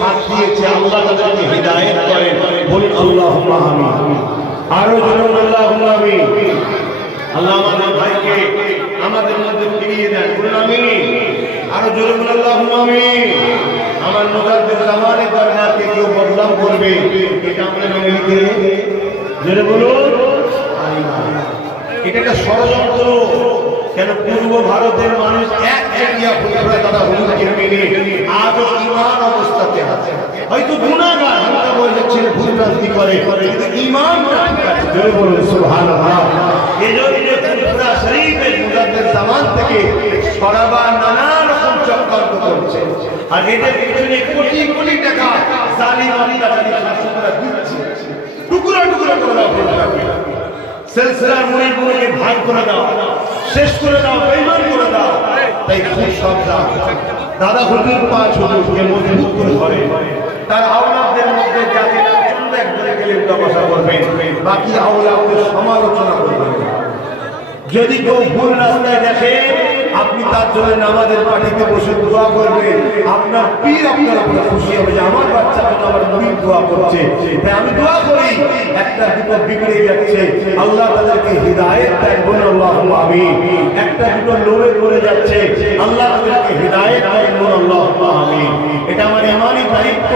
হাত দিয়েছে, আল্লাহ তাদেরকে হিদায়াত করেন। বলুন আল্লাহুম্মা আমিন। আরো জোরে আল্লাহুম্মা আমিন। আল্লাহ আমাদের ভাইকে আমাদের মধ্যে ফিরিয়ে দেন। বলুন আমিন। আরো জোরে বলুন আল্লাহুম্মা আমিন। আমার মুজাদ্দিদ জামানের দরজাকে কেউ বদনাম করবে, এটা আমরা মেনে নিতে জোরে বলুন। এটা একটা ষড়যন্ত্র। কেন পূর্ব ভারতের মানুষ এক এরিয়া হয়ে তারা হুজুরকে মেনে আজও ঈমান অবস্থাতে আছে। হয়তো গুনাহগার হালকা বলেছেন, ভুলভ্রান্তি করে, কিন্তু ঈমানটা ঠিক আছে। জোরে বলুন সুবহানাল্লাহ। এজন্য ফুরফুরা শরীফের মুজাদ্দিদ জামান থেকে সরাবার নানা রকম চক্রান্ত করছে, আর এদের পিছনে কোটি কোটি টাকা জালিম অত্যাচারী শাসকরা দিচ্ছে। টুকরা টুকরা করে দাও, সিলসিলার মুরিদগুলোকে ভাগ করে দাও, শেষ করে দাও, বেঈমান করে দাও। তাই খুব সাবধান। দাদা হুজুর পাঁচ হুজুরকে মজবুত করে ধরে, তার আওলাদদের মধ্যে যাকে পছন্দ একবারে গেলে কথা করবেন, বাকি আওলাদদের সমালোচনা করবেন। যদি কেউ ভুল রাস্তায় দেখে, আপনি তার জন্য নামাজের পাঠিতে বসে দোয়া করবেন। আপনার পীর আপনার উপরে খুশি হবে যে আমার বাচ্চা আমার মুরিদ দোয়া করছে। তাই আমি দোয়া করি, একটা দুটো বিগড়ে যাচ্ছে, আল্লাহ তাদেরকে হিদায়াত দেন। বলুন আল্লাহুম্মা আমিন। একটা দুটো লোভে পড়ে যাচ্ছে, আল্লাহ তাদেরকে হিদায়াত দেন। বলুন আল্লাহুম্মা আমিন। এটা আমার ইমানি দায়িত্ব।